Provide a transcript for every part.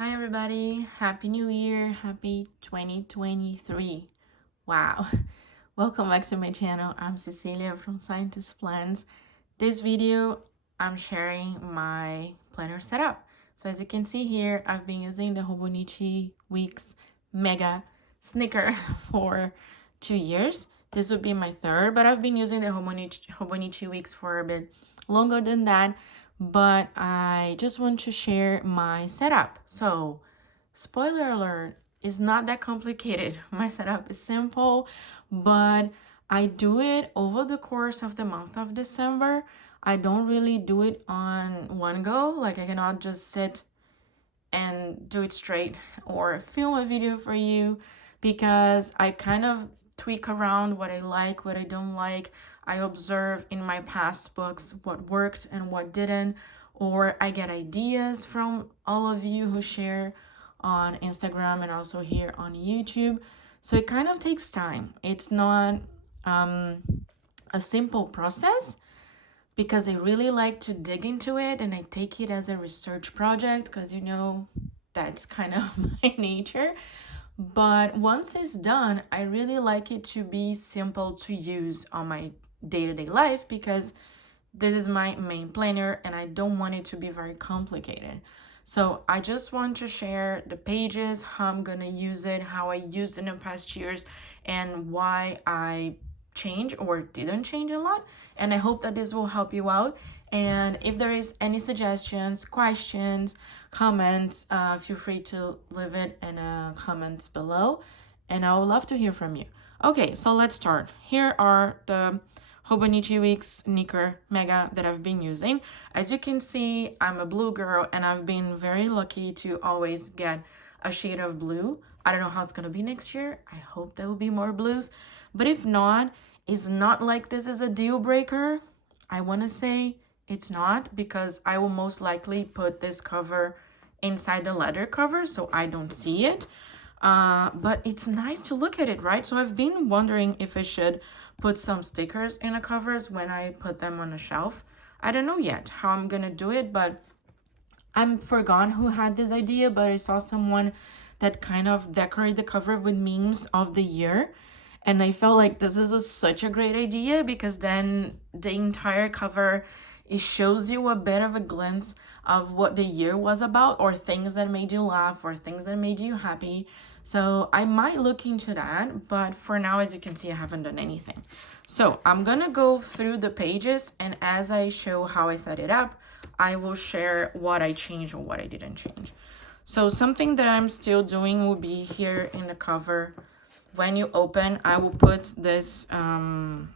Hi everybody, Happy New Year, Happy 2023. Wow, welcome back to my channel. I'm Cecilia from Scientist Plans. This video, I'm sharing my planner setup. So as you can see here, I've been using the Hobonichi Weeks Mega Sneaker for 2 years. This would be my third, but I've been using the Hobonichi Weeks for a bit longer than that. But I just want to share my setup. So, spoiler alert, it's not that complicated. My setup is simple, but I do it over the course of the month of December. I don't really do it on one go. Like, I cannot just sit and do it straight or film a video for you because I kind of tweak around what I like, what I don't like. I observe in my past books what worked and what didn't, or I get ideas from all of you who share on Instagram and also here on YouTube. So it kind of takes time. It's not a simple process because I really like to dig into it and I take it as a research project because that's kind of my nature. But once it's done, I really like it to be simple to use on my day-to-day life because this is my main planner and I don't want it to be very complicated. So I just want to share the pages, how I'm gonna use it, how I used it in the past years, and why I changed or didn't change a lot. And I hope that this will help you out. And if there is any suggestions, questions, comments, feel free to leave it in the comments below. And I would love to hear from you. Okay, so let's start. Here are the Hobonichi Weeks sneaker mega that I've been using. As you can see, I'm a blue girl and I've been very lucky to always get a shade of blue. I don't know how it's gonna be next year. I hope there will be more blues. But if not, it's not like this is a deal breaker. I wanna say it's not because I will most likely put this cover inside the leather cover so I don't see it. But it's nice to look at it, right? So I've been wondering if I should put some stickers in the covers when I put them on a shelf. I don't know yet how I'm gonna do it, but I'm forgotten who had this idea, but I saw someone that kind of decorated the cover with memes of the year. And I felt like this was such a great idea because then the entire cover, it shows you a bit of a glimpse of what the year was about or things that made you laugh or things that made you happy. So I might look into that, but for now, as you can see, I haven't done anything. So I'm gonna go through the pages, and as I show how I set it up, I will share what I changed or what I didn't change. So something that I'm still doing will be here in the cover. When you open, I will put this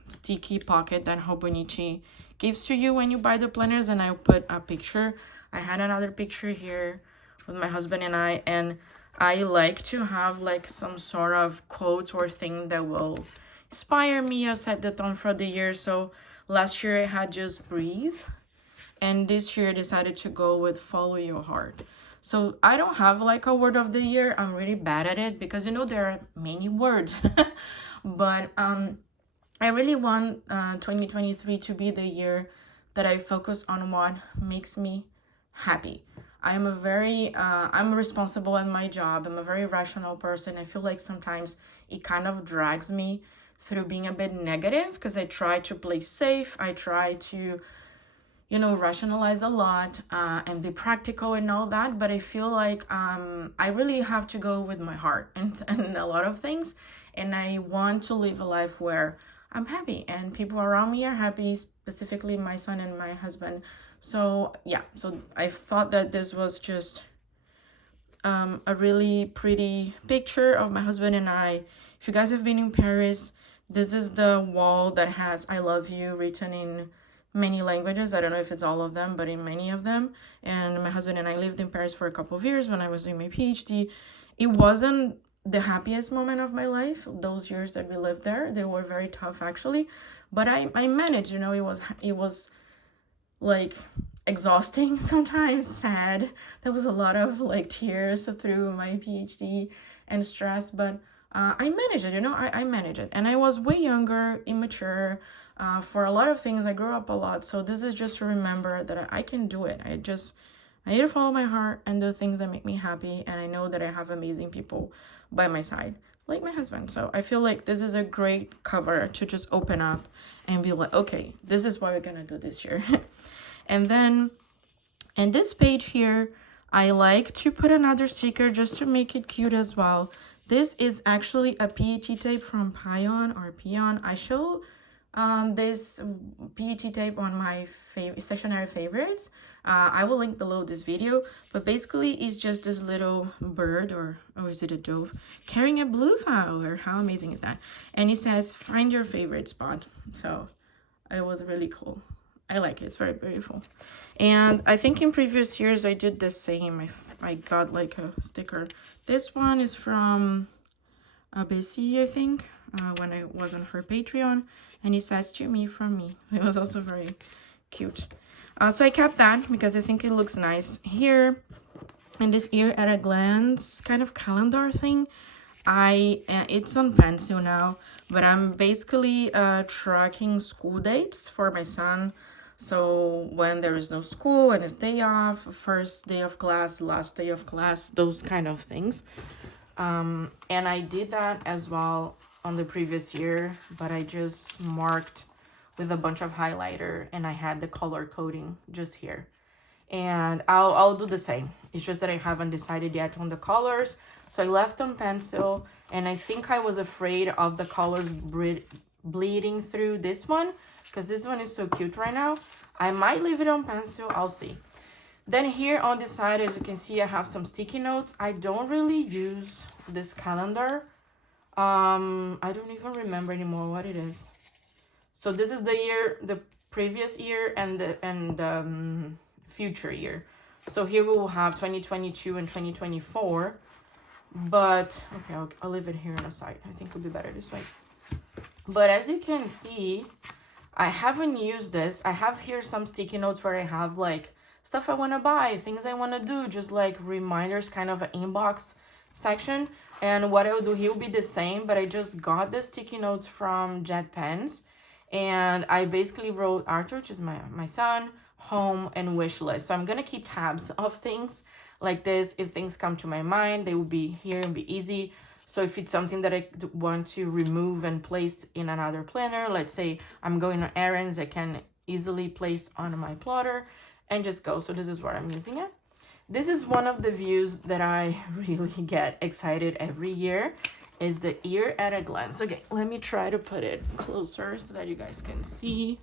sticky pocket that Hobonichi gives to you when you buy the planners, and I'll put a picture. I had another picture here with my husband and and I like to have like some sort of quote or thing that will inspire me or set the tone for the year. So last year I had just breathe, and this year I decided to go with follow your heart. So I don't have like a word of the year. I'm really bad at it because there are many words. But I really want 2023 to be the year that I focus on what makes me happy. I'm I'm responsible at my job. I'm a very rational person. I feel like sometimes it kind of drags me through being a bit negative because I try to play safe. I try to, rationalize a lot and be practical and all that. But I feel like I really have to go with my heart and a lot of things. And I want to live a life where I'm happy and people around me are happy, specifically my son and my husband. So yeah, so I thought that this was just a really pretty picture of my husband and I. If you guys have been in Paris, this is the wall that has I love you written in many languages. I don't know if it's all of them, but in many of them. And my husband and I lived in Paris for a couple of years when I was doing my PhD. It wasn't the happiest moment of my life. Those years that we lived there, they were very tough actually, but I managed. It was like exhausting sometimes, sad. There was a lot of like tears through my PhD and stress, but I managed it. I managed it, and I was way younger, immature. For a lot of things, I grew up a lot, so this is just to remember that I can do it. I need to follow my heart and do things that make me happy, and I know that I have amazing people by my side, like my husband. So I feel like this is a great cover to just open up and be like, okay, this is what we're gonna do this year. And then in this page here, I like to put another sticker just to make it cute as well. This is actually a PET tape from Pion or Pion. I show this PET tape on my stationery favorites. I will link below this video, but basically it's just this little bird, or is it a dove, carrying a blue flower. How amazing is that? And it says, find your favorite spot. So it was really cool. I like it. It's very beautiful. And I think in previous years I did the same. I got like a sticker. This one is from Bessie, I think, when I was on her Patreon, and it says, to me from me. So it was also very cute. So I kept that because I think it looks nice. Here in this ear at a glance kind of calendar thing, it's on pencil now, but I'm basically tracking school dates for my son. So when there is no school and it's day off, first day of class, last day of class, those kind of things. And I did that as well on the previous year, but I just marked with a bunch of highlighter, and I had the color coding just here. And I'll do the same. It's just that I haven't decided yet on the colors. So I left on pencil, and I think I was afraid of the colors bleeding through this one, because this one is so cute right now. I might leave it on pencil, I'll see. Then here on the side, as you can see, I have some sticky notes. I don't really use this calendar. I don't even remember anymore what it is. So this is the year, the previous year, and the future year. So here we will have 2022 and 2024. But okay, I'll leave it here on the side. I think it'll be better this way. But as you can see, I haven't used this. I have here some sticky notes where I have like stuff I want to buy, things I want to do, just like reminders, kind of an inbox section. And what I will do here will be the same, but I just got the sticky notes from Jet Pens, and I basically wrote Arthur, which is my son, home, and wish list. So I'm gonna keep tabs of things like this. If things come to my mind, they will be here and be easy. So if it's something that I want to remove and place in another planner, let's say I'm going on errands, I can easily place on my plotter and just go. So this is where I'm using it. This is one of the views that I really get excited every year, is the ear at a glance. Okay, let me try to put it closer so that you guys can see.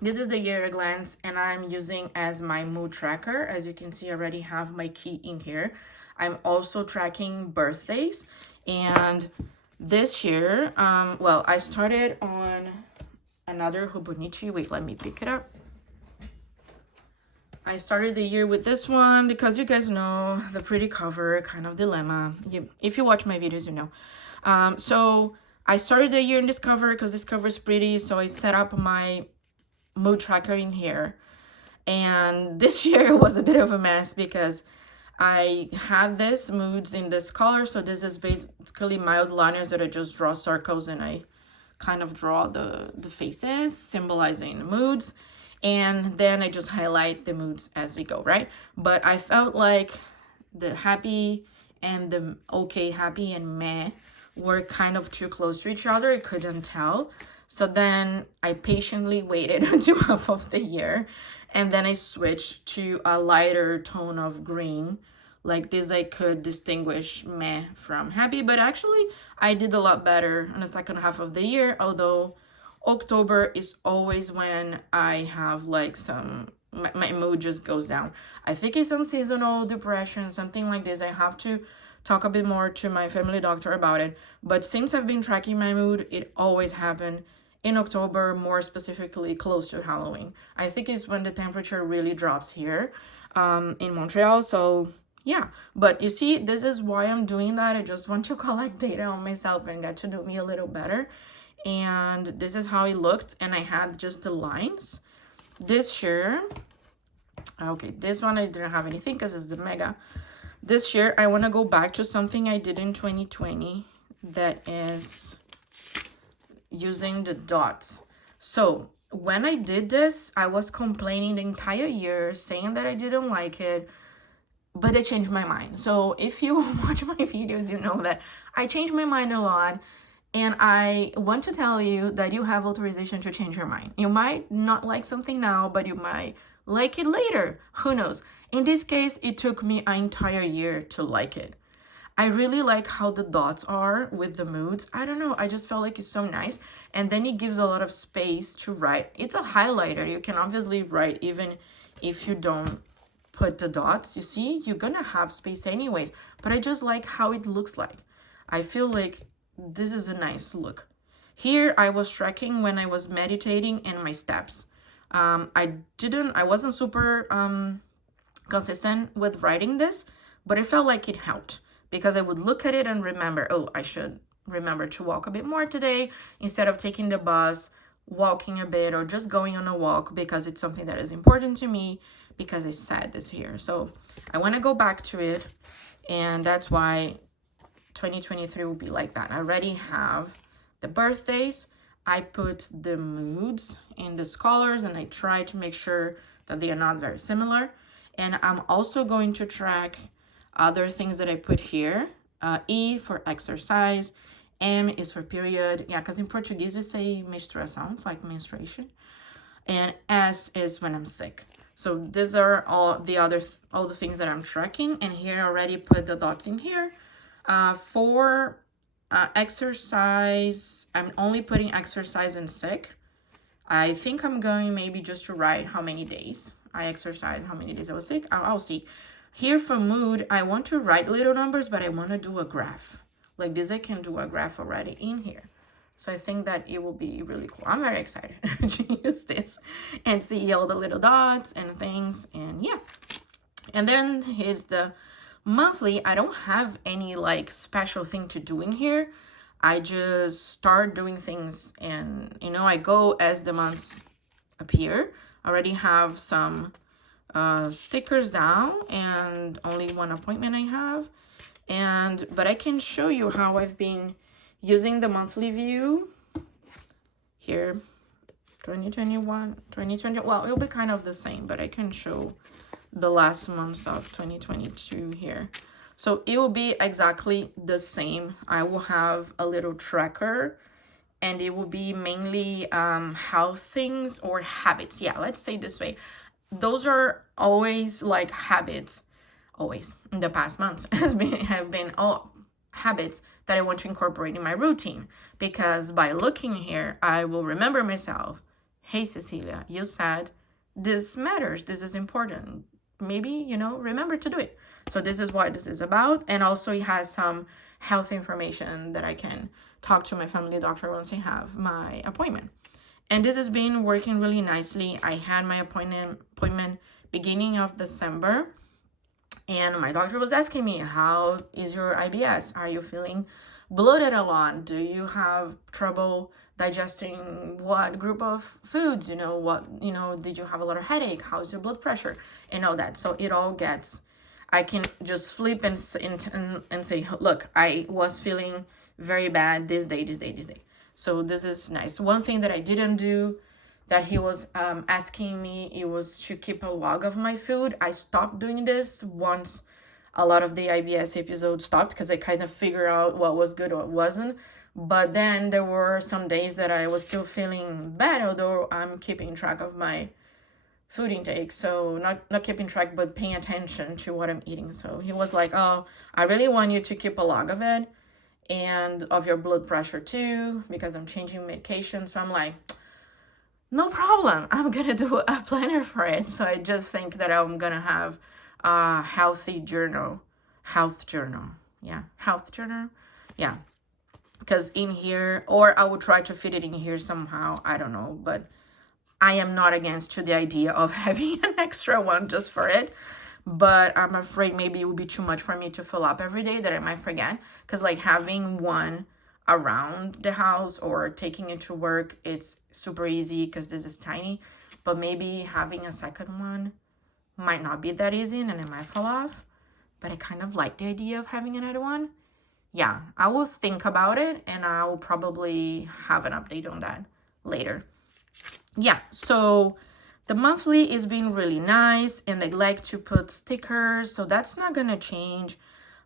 This is the ear at a glance, and I'm using as my mood tracker. As you can see, I already have my key in here. I'm also tracking birthdays, and this year, well, I started on another Hobonichi. Wait, let me pick it up. I started the year with this one because you guys know the pretty cover, kind of dilemma. If you watch my videos, you know. So I started the year in this cover because this cover is pretty. So I set up my mood tracker in here. And this year was a bit of a mess because I had this moods in this color. So this is basically mild liners that I just draw circles, and I kind of draw the faces symbolizing the moods. And then I just highlight the moods as we go, right? But I felt like the happy and the okay, happy and meh were kind of too close to each other. I couldn't tell. So then I patiently waited until half of the year. And then I switched to a lighter tone of green. Like this, I could distinguish meh from happy. But actually, I did a lot better in the second half of the year, although October is always when I have like my mood just goes down. I think it's some seasonal depression, something like this. I have to talk a bit more to my family doctor about it. But since I've been tracking my mood, it always happened in October, more specifically close to Halloween. I think it's when the temperature really drops here in Montreal. So yeah, but you see, this is why I'm doing that. I just want to collect data on myself and get to know me a little better. And this is how it looked, and I had just the lines. This year, okay, this one I didn't have anything because it's the mega. This year I want to go back to something I did in 2020, that is using the dots. So when I did this, I was complaining the entire year, saying that I didn't like it, but I changed my mind. So if you watch my videos, you know that I change my mind a lot. And I want to tell you that you have authorization to change your mind. You might not like something now, but you might like it later. Who knows? In this case, it took me an entire year to like it. I really like how the dots are with the moods. I don't know, I just felt like it's so nice. And then it gives a lot of space to write. It's a highlighter. You can obviously write even if you don't put the dots. You see, you're gonna have space anyways. But I just like how it looks like. I feel like this is a nice look. Here I was tracking when I was meditating and my steps. I wasn't super consistent with writing this, but I felt like it helped because I would look at it and remember, oh, I should remember to walk a bit more today instead of taking the bus, walking a bit, or just going on a walk because it's something that is important to me because I said this here. So I want to go back to it, and that's why 2023 will be like that. I already have the birthdays. I put the moods in the colors, and I try to make sure that they are not very similar. And I'm also going to track other things that I put here. E for exercise, M is for period. Yeah, because in Portuguese we say menstruação, it's like menstruation. And S is when I'm sick. So these are all the things that I'm tracking. And here I already put the dots in here. For exercise, I'm only putting exercise and sick. I think I'm going maybe just to write how many days I exercised, how many days I was sick. I'll see. Here for mood, I want to write little numbers, but I want to do a graph. Like this, I can do a graph already in here. So I think that it will be really cool. I'm very excited to use this and see all the little dots and things. And yeah. And then here's the monthly. I don't have any like special thing to do in here. I just start doing things, and you know, I go as the months appear. I already have some stickers down and only one appointment I have. But I can show you how I've been using the monthly view here. 2021, 2020. Well, it'll be kind of the same, but I can show the last months of 2022 here. So it will be exactly the same. I will have a little tracker, and it will be mainly health things or habits. Yeah, let's say this way. Those are always like habits, always in the past months have been all habits that I want to incorporate in my routine, because by looking here, I will remember myself. Hey, Cecilia, you said this matters. This is important. Maybe, you know, remember to do it. So this is what this is about. And also it has some health information that I can talk to my family doctor once I have my appointment. And this has been working really nicely. I had my appointment beginning of December, and my doctor was asking me, how is your IBS? Are you feeling bloated a lot? Do you have trouble digesting what group of foods? You know, did you have a lot of headache? How's your blood pressure? And all that. So it all gets, I can just flip and say, look, I was feeling very bad this day. So this is nice. One thing that I didn't do that he was asking me, it was to keep a log of my food. I stopped doing this once a lot of the IBS episodes stopped, because I kind of figured out what was good or what wasn't. But then there were some days that I was still feeling bad, although I'm keeping track of my food intake. So not keeping track, but paying attention to what I'm eating. So he was like, oh, I really want you to keep a log of it, and of your blood pressure too, because I'm changing medication. So I'm like, no problem, I'm gonna do a planner for it. So I just think that I'm gonna have a health journal, yeah, because in here, or I will try to fit it in here somehow, I don't know, but I am not against to the idea of having an extra one just for it. But I'm afraid maybe it would be too much for me to fill up every day, that I might forget, because like having one around the house or taking it to work, it's super easy because this is tiny. But maybe having a second one might not be that easy, and it might fall off. But I kind of like the idea of having another one. Yeah, I will think about it, and I will probably have an update on that later. yeah, so the monthly is being really nice, and I like to put stickers, so that's not gonna change,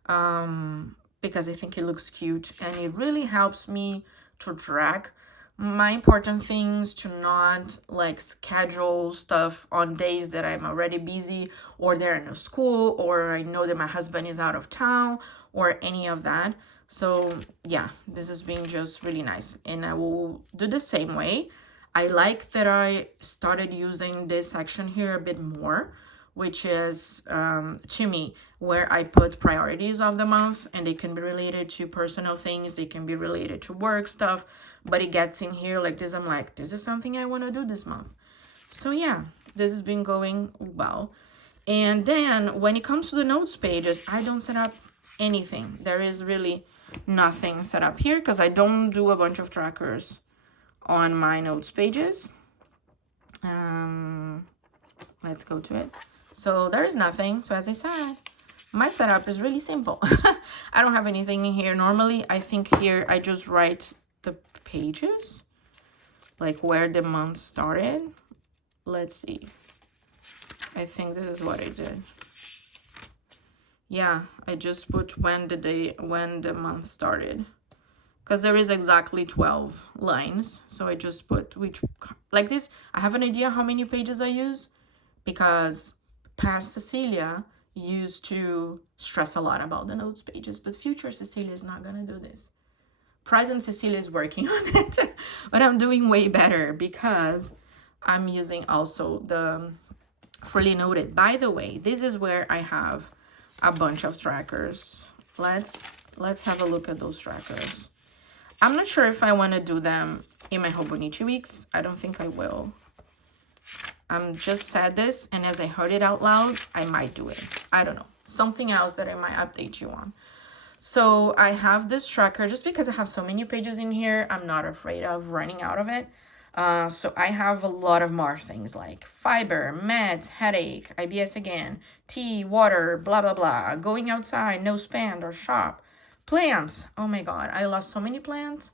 because I think it looks cute and it really helps me to track my important things, to not like schedule stuff on days that I'm already busy, or they're in a school, or I know that my husband is out of town, or any of that. So yeah, this has been just really nice, and I will do the same way. I like that I started using this section here a bit more, which is, to me, where I put priorities of the month, and they can be related to personal things, they can be related to work stuff, but it gets in here like this. I'm like, this is something I want to do this month. So yeah, this has been going well. And then when it comes to the notes pages, I don't set up anything. There is really nothing set up here because I don't do a bunch of trackers on my notes pages. Let's go to it. So there is nothing. So as I said, my setup is really simple. I don't have anything in here. Normally, I think here I just write the pages, like where the month started. Let's see. I think this is what I did. Yeah, I just put when the month started, because there is exactly 12 lines. So I just put which, like this. I have an idea how many pages I use, because past Cecilia used to stress a lot about the notes pages, but future Cecilia is not gonna do this. Present Cecilia is working on it, but I'm doing way better because I'm using also the fully noted. By the way, this is where I have a bunch of trackers. Let's have a look at those trackers. I'm not sure if I want to do them in my Hobonichi Weeks. I don't think I will. I'm just said this, and as I heard it out loud, I might do it. I don't know. Something else that I might update you on. So I have this tracker just because I have so many pages in here. I'm not afraid of running out of it. So I have a lot of more things like fiber, meds, headache, IBS again, tea, water, blah, blah, blah, going outside, no spend or shop, plants. Oh my God, I lost so many plants.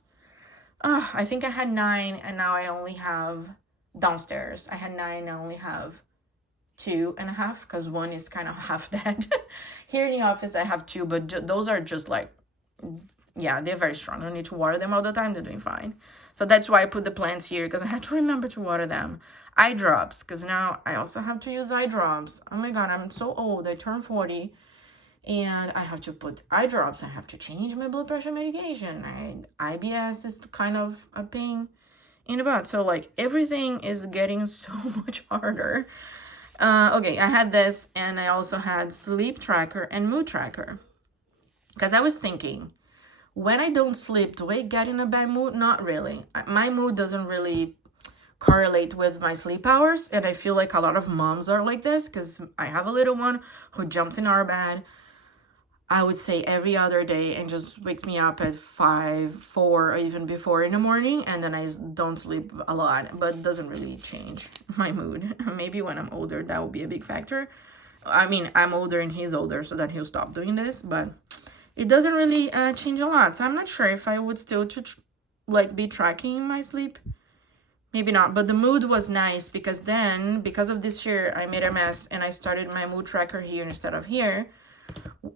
I think I had 9 and now I only have downstairs. I had 9, I only have 2.5 because one is kind of half dead. Here in the office, I have 2, but those are just like, yeah, they're very strong. I don't need to water them all the time. They're doing fine. So that's why I put the plants here, because I had to remember to water them. Eye drops, because now I also have to use eye drops. Oh my God, I'm so old. I turned 40 and I have to put eye drops. I have to change my blood pressure medication. IBS is kind of a pain in the butt. So like everything is getting so much harder. Okay, I had this, and I also had sleep tracker and mood tracker, because I was thinking, when I don't sleep, do I get in a bad mood? Not really. My mood doesn't really correlate with my sleep hours, and I feel like a lot of moms are like this, because I have a little one who jumps in our bed, I would say every other day, and just wakes me up at 5, 4, or even before in the morning, and then I don't sleep a lot, but it doesn't really change my mood. Maybe when I'm older, that will be a big factor. I mean, I'm older and he's older, so that he'll stop doing this, but it doesn't really change a lot. So I'm not sure if I would still like be tracking my sleep. Maybe not, but the mood was nice, because then, because of this year, I made a mess and I started my mood tracker here instead of here.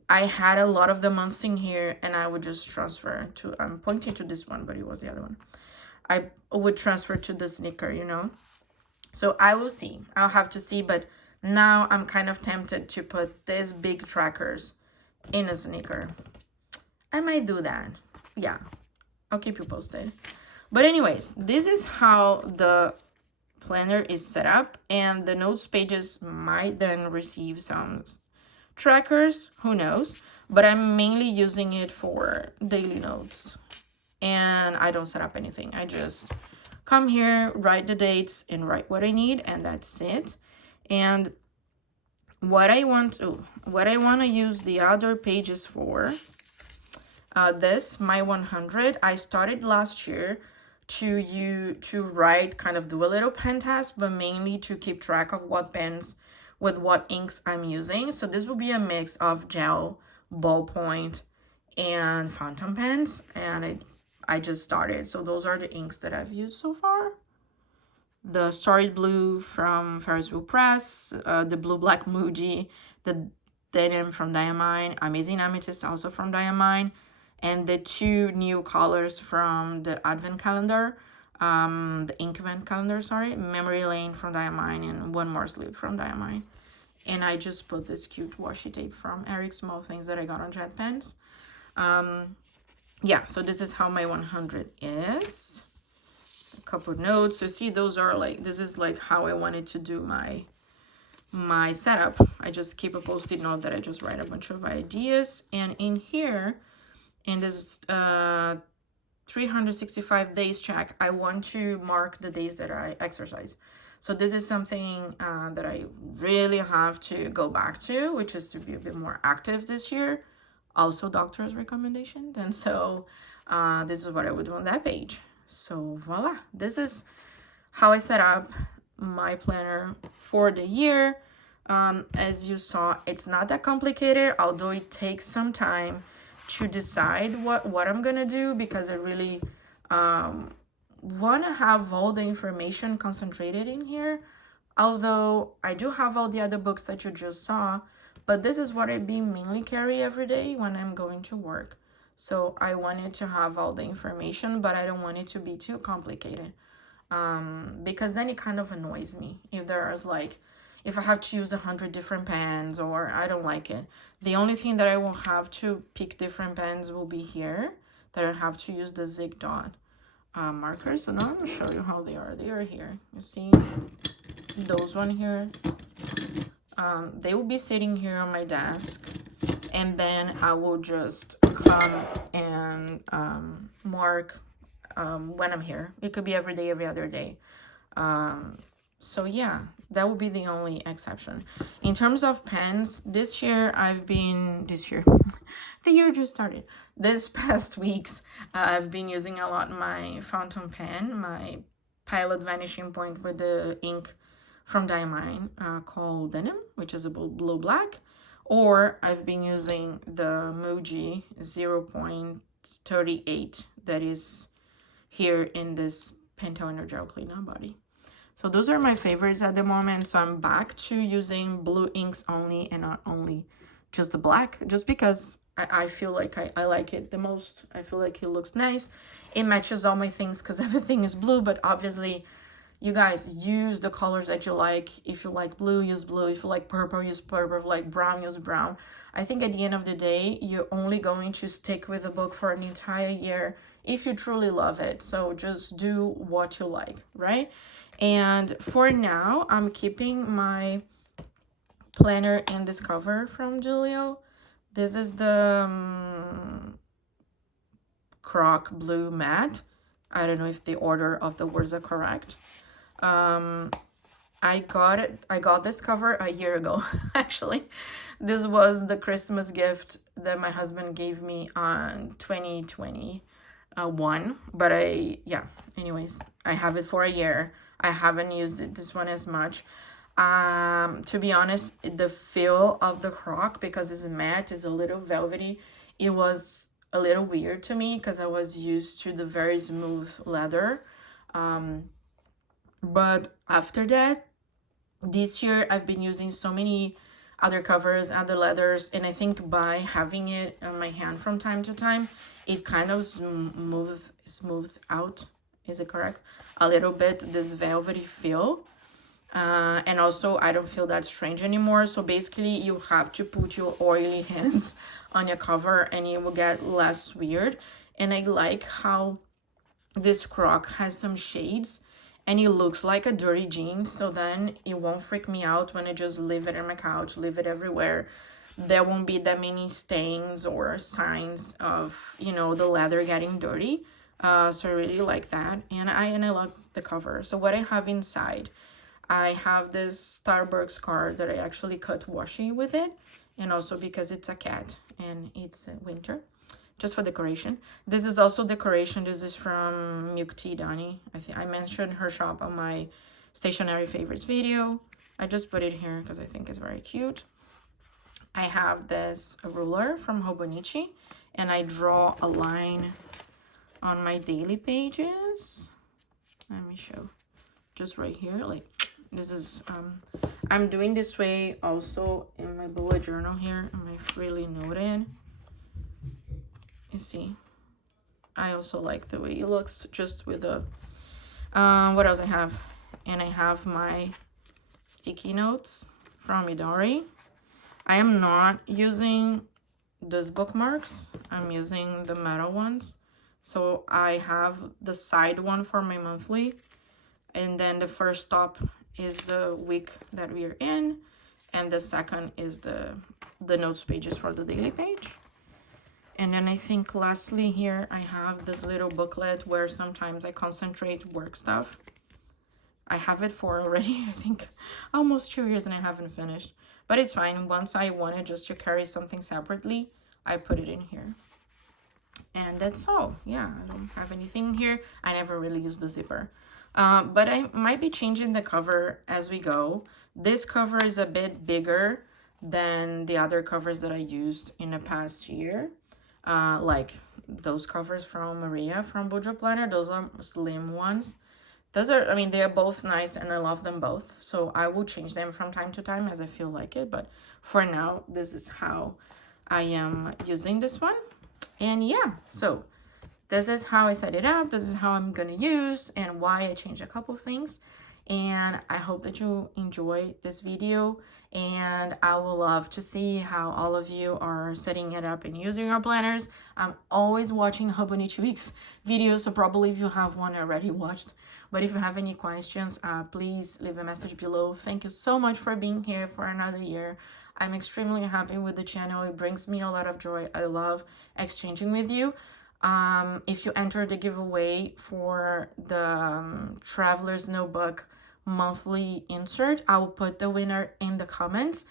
I had a lot of the months in here, and I would just transfer to, I'm pointing to this one, but it was the other one. I would transfer to the sneaker, you know? So I will see. I'll have to see, but now I'm kind of tempted to put these big trackers in a sneaker. I might do that. Yeah, I'll keep you posted. But anyways, this is how the planner is set up, and the notes pages might then receive some trackers, who knows, but I'm mainly using it for daily notes, and I don't set up anything. I just come here, write the dates, and write what I need, and that's it. And what I want to use the other pages for, this my 100, I started last year to write, kind of do a little pen test, but mainly to keep track of what pens with what inks I'm using. So this will be a mix of gel, ballpoint, and fountain pens, and I just started. So those are the inks that I've used so far. the Starry Blue from Ferris Wheel Press, the Blue Black Muji, the Denim from Diamine, Amazing Amethyst also from Diamine, and the 2 new colors from the Advent Calendar, the Ink Advent Calendar, sorry, Memory Lane from Diamine, and One More Sleep from Diamine. And I just put this cute washi tape from Eric Small Things that I got on Jet Pens. Yeah, so this is how my 100 is. A couple of notes. So see, those are like, this is like how I wanted to do my setup. I just keep a post-it note that I just write a bunch of ideas. And in here, in this 365 days check, I want to mark the days that I exercise. So this is something that I really have to go back to, which is to be a bit more active this year. Also doctor's recommendation. And so this is what I would do on that page. So voila, this is how I set up my planner for the year. As you saw, it's not that complicated, although it takes some time to decide what I'm gonna do, because I really want to have all the information concentrated in here, although I do have all the other books that you just saw, but this is what I mainly carry every day when I'm going to work. So I wanted to have all the information, but I don't want it to be too complicated, because then it kind of annoys me if there's like, if I have to use 100 different pens, or I don't like it. The only thing that I will have to pick different pens will be here, that I have to use the Zig Dot markers. So now I'm going to show you how they are. They are here. You see those one here? They will be sitting here on my desk, and then I will just come and mark when I'm here. It could be every day, every other day. So yeah, that would be the only exception. In terms of pens, this year, the year just started. This past weeks, I've been using a lot my fountain pen, my Pilot Vanishing Point with the ink from Diamine called Denim, which is a blue black. Or I've been using the Muji 0.38 that is here in this Pentel Gel Clean-Up Body. So those are my favorites at the moment. So I'm back to using blue inks only, and not only just the black, just because I feel like I like it the most. I feel like it looks nice. It matches all my things because everything is blue, but obviously you guys use the colors that you like. If you like blue, use blue. If you like purple, use purple. If you like brown, use brown. I think at the end of the day, you're only going to stick with a book for an entire year if you truly love it. So just do what you like, right? And for now, I'm keeping my planner in this cover from Gillio. This is the Croc Blue Matte. I don't know if the order of the words are correct. I got this cover a year ago, actually. This was the Christmas gift that my husband gave me on 2021. But anyways, I have it for a year. I haven't used this one as much. To be honest, the feel of the Croc, because it's matte, is a little velvety. It was a little weird to me because I was used to the very smooth leather. But after that, this year I've been using so many other covers, other leathers, and I think by having it on my hand from time to time, it kind of smooth out, is it correct? A little bit, this velvety feel. And also I don't feel that strange anymore. So basically you have to put your oily hands on your cover and it will get less weird. And I like how this Croc has some shades and it looks like a dirty jeans, so then it won't freak me out when I just leave it on my couch, leave it everywhere. There won't be that many stains or signs of, you know, the leather getting dirty. So I really like that, and I love the cover. So what I have inside, I have this Starbucks card that I actually cut washi with it, and also because it's a cat and it's winter, just for decoration. This is also decoration. This is from Milk Tea Donnie. I think I mentioned her shop on my stationery favorites video. I just put it here because I think it's very cute. I have this ruler from Hobonichi, and I draw a line on my daily pages. Let me show. just right here. Like, this is, I'm doing this way also in my bullet journal here, in my freely noted. You see, I also like the way it looks just with the, what else I have? And I have my sticky notes from Midori. I am not using these bookmarks. I'm using the metal ones. So I have the side one for my monthly, and then the first stop is the week that we are in, and the second is the notes pages for the daily page. And then I think lastly here I have this little booklet where sometimes I concentrate work stuff. I have it for already, I think, almost 2 years, and I haven't finished. But it's fine. Once I wanted just to carry something separately, I put it in here. And that's all. Yeah, I don't have anything here. I never really use the zipper. But I might be changing the cover as we go. This cover is a bit bigger than the other covers that I used in the past year. Like those covers from Maria from Bujoplanner. Those are slim ones. Those are, I mean, they are both nice and I love them both. So I will change them from time to time as I feel like it. But for now, this is how I am using this one. And yeah, so this is how I set it up. This is how I'm going to use and why I changed a couple things. And I hope that you enjoy this video. And I would love to see how all of you are setting it up and using your planners. I'm always watching Hobonichi Weeks videos, so probably if you have one already watched. But if you have any questions, please leave a message below. Thank you so much for being here for another year. I'm extremely happy with the channel. It brings me a lot of joy. I love exchanging with you. If you enter the giveaway for the Traveler's Notebook monthly insert, I will put the winner in the comments.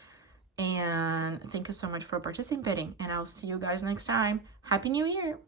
And thank you so much for participating, and I'll see you guys next time. Happy New Year!